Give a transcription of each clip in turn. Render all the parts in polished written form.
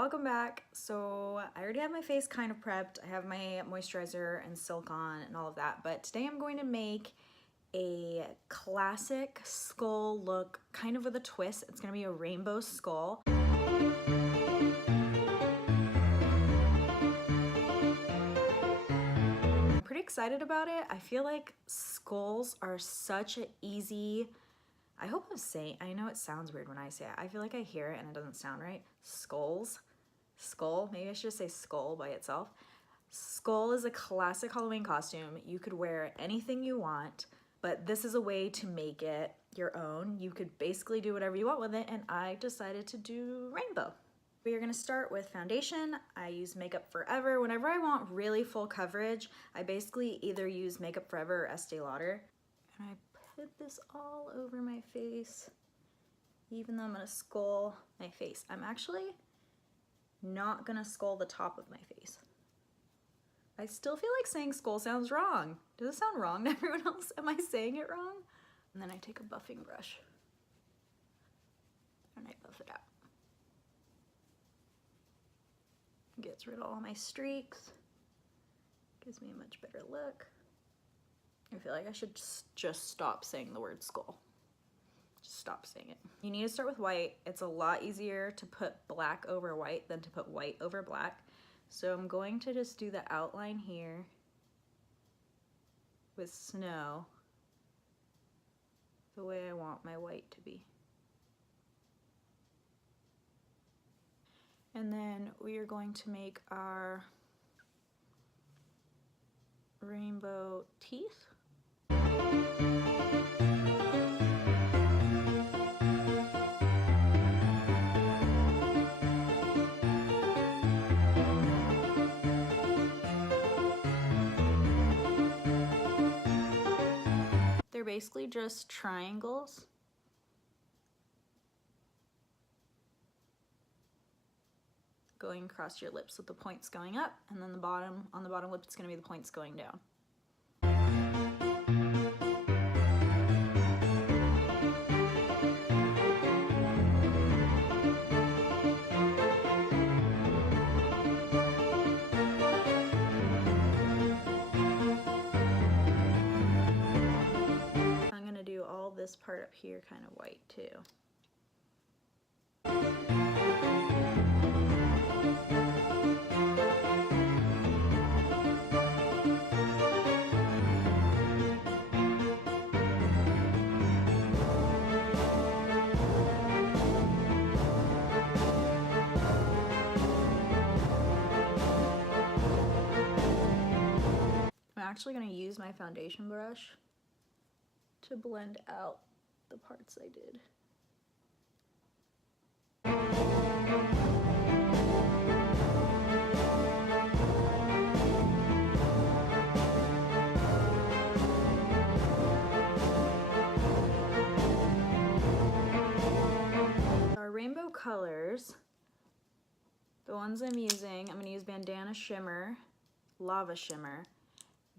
Welcome back. So I already have my face kind of prepped. I have my moisturizer and silk on and all of that, but today I'm going to make a classic skull look, kind of with a twist. It's gonna be a rainbow skull. I'm pretty excited about it. I feel like skulls are such an easy, I hope I'm saying, I know it sounds weird when I say it. I feel like I hear it and it doesn't sound right. Skulls. Skull, maybe I should just say skull by itself. Skull is a classic Halloween costume. You could wear anything you want, but this is a way to make it your own. You could basically do whatever you want with it, and I decided to do rainbow. We are gonna start with foundation. I use Makeup Forever. Whenever I want really full coverage, I basically either use Makeup Forever or Estee Lauder. And I put this all over my face, even though I'm gonna skull my face. I'm actually not gonna skull the top of my face. I still feel like saying skull sounds wrong. Does it sound wrong to everyone else? Am I saying it wrong? And then I take a buffing brush and I buff it out. Gets rid of all my streaks. Gives me a much better look. I feel like I should just stop saying the word skull. Just stop saying it. You need to start with white. It's a lot easier to put black over white than to put white over black. So I'm going to just do the outline here with snow the way I want my white to be. And then we are going to make our rainbow teeth. They're basically just triangles. Going across your lips with the points going up, and then on the bottom lip it's going to be the points going down. I'm going to do all this part up here kind of white too. I'm actually going to use my foundation brush to blend out the parts I did. Our rainbow colors, the ones I'm using, I'm going to use Bandana Shimmer, Lava Shimmer,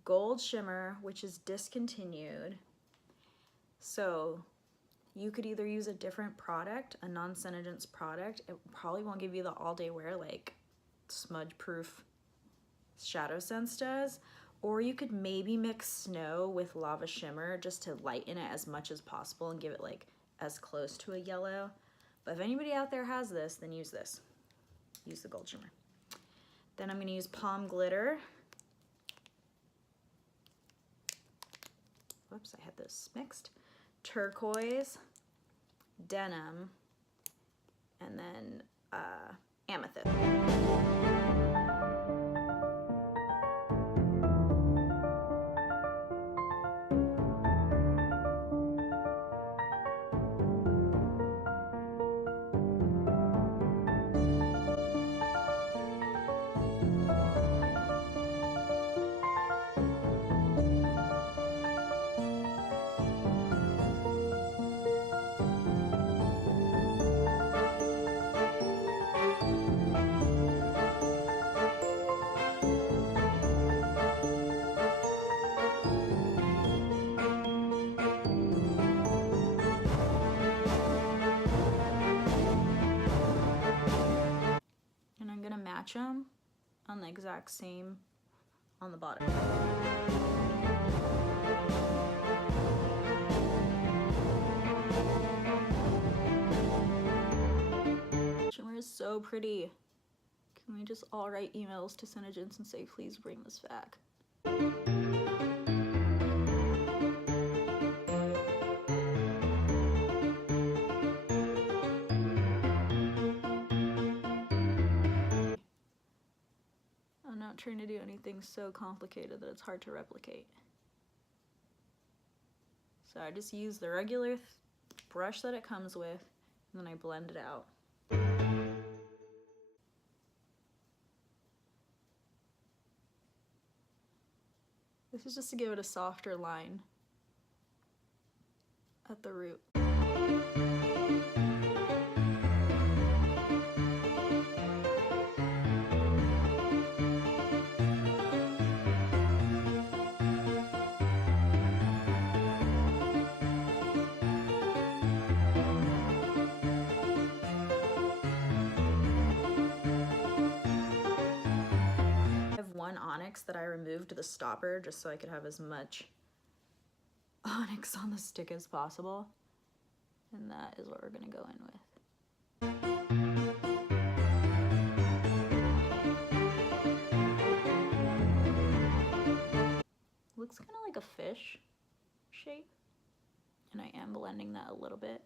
Gold Shimmer, which is discontinued. So you could either use a different product, a non-SeneGence product. It probably won't give you the all-day wear like smudge-proof Shadow Sense does, or you could maybe mix Snow with Lava Shimmer just to lighten it as much as possible and give it like as close to a yellow. But if anybody out there has this, then use this. Use the Gold Shimmer. Then I'm going to use Palm Glitter. Whoops, I had this mixed. Turquoise, Denim, and then Amethyst. match them on the exact same on the bottom. Shimmer is so pretty. Can we just all write emails to SeneGence and say, please bring this back? I'm not trying to do anything so complicated that it's hard to replicate. So I just use the regular brush that it comes with, and then I blend it out. This is just to give it a softer line at the root. Onyx that I removed the stopper just so I could have as much onyx on the stick as possible, and that is what we're gonna go in with. Looks kind of like a fish shape, and I am blending that a little bit.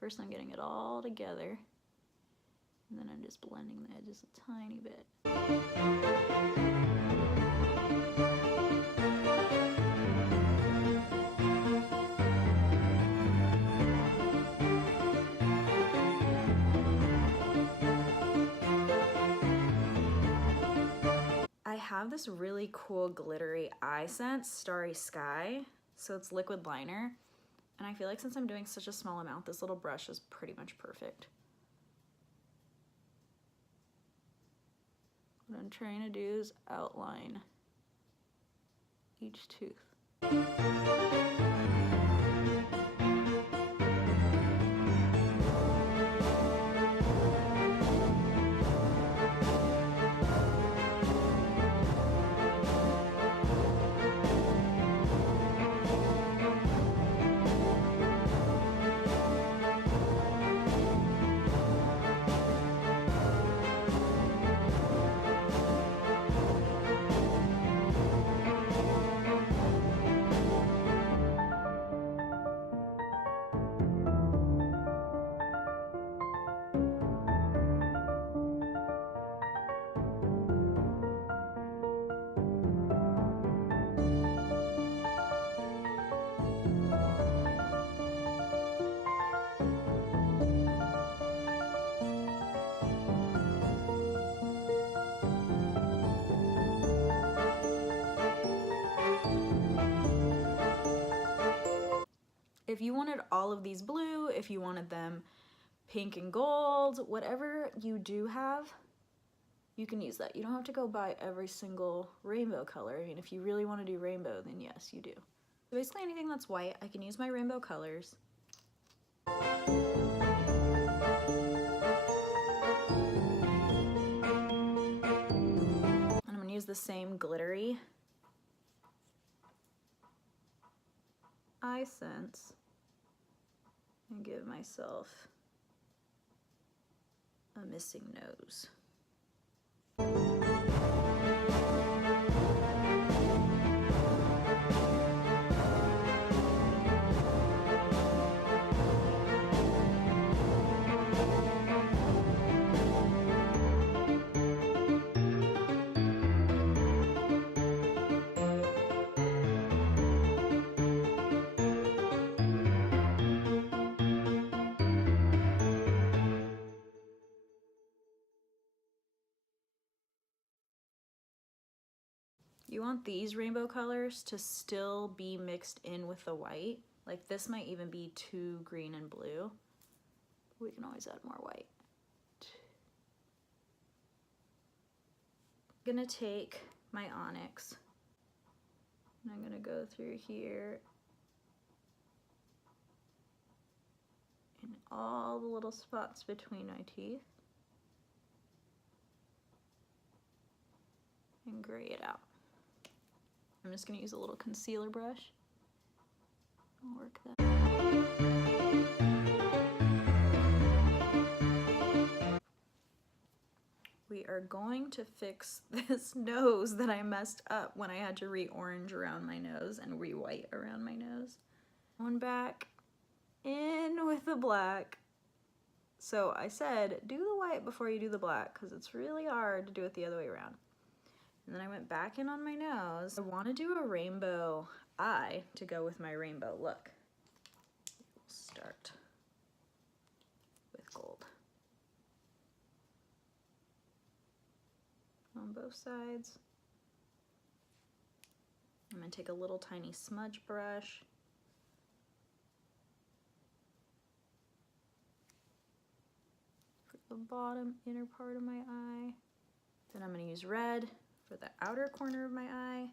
First I'm getting it all together, and then I'm just blending the edges a tiny bit. I have this really cool glittery eye scent, Starry Sky, so it's liquid liner, and I feel like since I'm doing such a small amount, this little brush is pretty much perfect. What I'm trying to do is outline each tooth. If you wanted all of these blue, if you wanted them pink and gold, whatever you do have, you can use that. You don't have to go buy every single rainbow color. I mean, if you really want to do rainbow, then yes, you do. So basically anything that's white, I can use my rainbow colors. And I'm going to use the same glittery eye scents and give myself a missing nose. You want these rainbow colors to still be mixed in with the white. Like this might even be too green and blue. We can always add more white. I'm gonna take my onyx and I'm gonna go through here in all the little spots between my teeth. gray it out. I'm just gonna use a little concealer brush. I'll work that. We are going to fix this nose that I messed up when I had to re-orange around my nose and re-white around my nose. Going back in with the black. So I said, do the white before you do the black, because it's really hard to do it the other way around. And then I went back in on my nose. I want to do a rainbow eye to go with my rainbow look. We'll start with gold on both sides. I'm going to take a little tiny smudge brush. For the bottom inner part of my eye. Then I'm going to use red for the outer corner of my eye.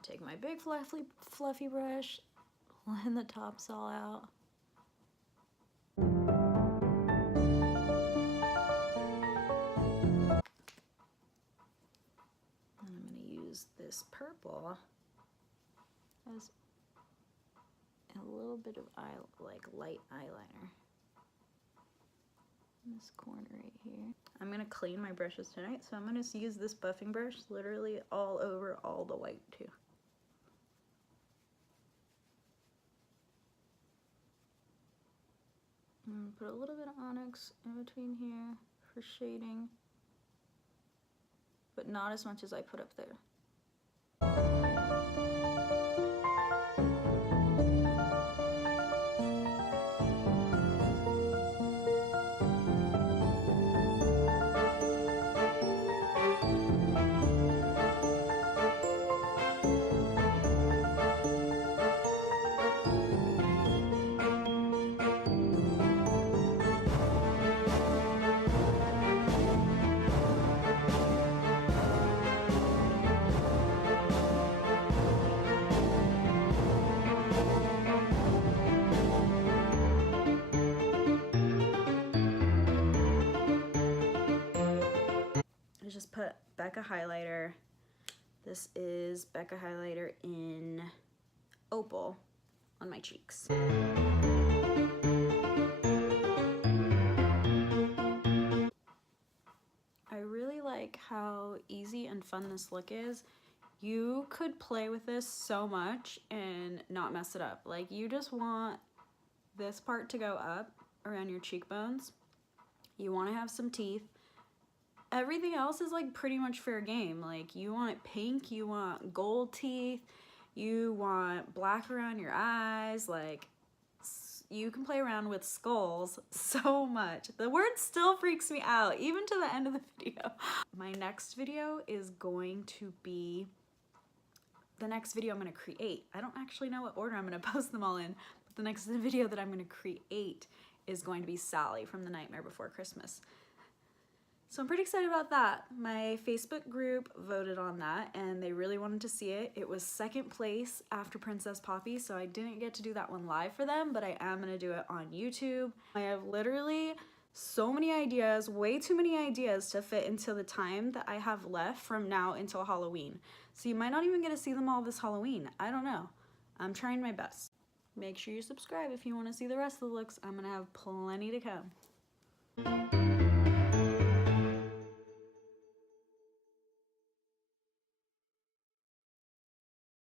Take my big fluffy brush, blend the tops all out. And I'm going to use this purple as a little bit of light eyeliner in this corner right here. I'm going to clean my brushes tonight, so I'm going to use this buffing brush literally all over all the white too. Put a little bit of onyx in between here for shading, but not as much as I put up there. I just put Becca highlighter. This is Becca highlighter in Opal on my cheeks. I really like how easy and fun this look is. You could play with this so much and not mess it up. Like, you just want this part to go up around your cheekbones. You want to have some teeth. Everything else is like pretty much fair game. Like, you want pink, you want gold teeth, you want black around your eyes. Like, you can play around with skulls so much. The word still freaks me out, even to the end of the video. My next video is going to be the next video I'm going to create. I don't actually know what order I'm going to post them all in, but the next video that I'm going to create is going to be Sally from The Nightmare Before Christmas. So I'm pretty excited about that. My Facebook group voted on that and they really wanted to see it. It was second place after Princess Poppy, so I didn't get to do that one live for them, but I am gonna do it on YouTube. I have literally so many ideas, way too many ideas to fit into the time that I have left from now until Halloween. So you might not even get to see them all this Halloween. I don't know. I'm trying my best. Make sure you subscribe if you want to see the rest of the looks. I'm gonna have plenty to come.